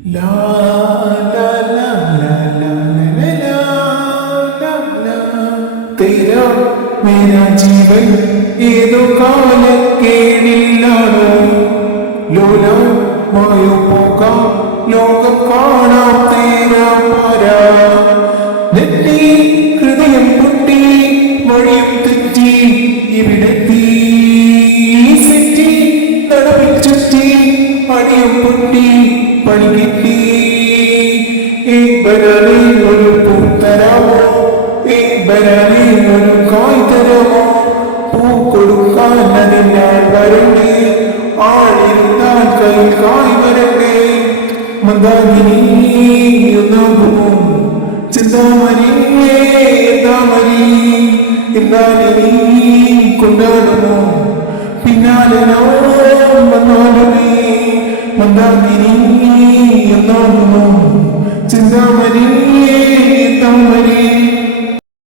La la la la la la la la la तेरा मेरा जीवन ഏതോ കാലക്കേടില്ലാണോ ലോലമായോ പോകാം ലോകം കാണാം തേരാ പാരാ നെറ്റി ഹൃദയം പൊട്ടി വഴിയും തെറ്റി ഇവിടെത്തി സെറ്റി നടവിൽ ചുറ്റി അടിയും പൊട്ടി പണി കിട്ടി ബരാനെ ഒരു പൂത്തരാമോ ബരാനെ ഒരു കായ് തരാമോ പൂ കൊടുക്കാൻ അതിനാൽ വരണ്ടേ ആളിരുന്നാൽ കയ്യിൽ കായ് വരണ്ടേ മന്ദാകിനി ഒന്നാകുമോ ചിന്താമണി എന്താമണി എന്നാലിനി കൊണ്ടാടുമോ പിന്നാലെ വന്നാലുമേ മന്ദാകിനി എന്നാകുമോ ചിന്താ